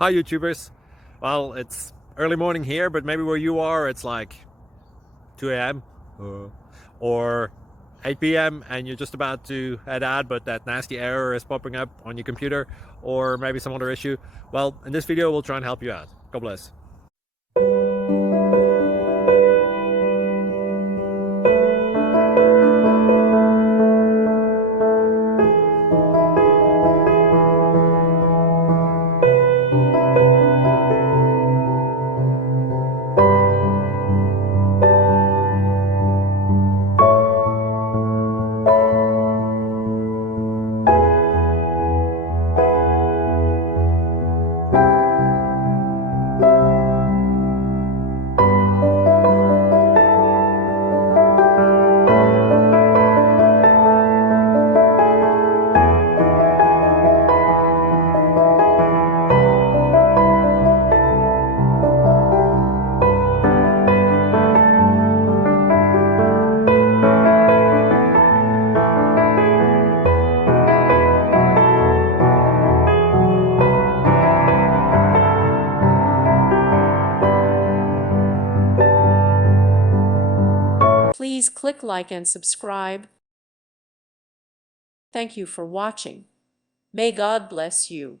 Hi YouTubers. Well, it's early morning here, but maybe where you are it's like 2 a.m. or 8 p.m. and you're just about to head out, but that nasty error is popping up on your computer, or maybe some other issue. Well, in this video we'll try and help you out. God bless. Please click like and subscribe. Thank you for watching. May God bless you.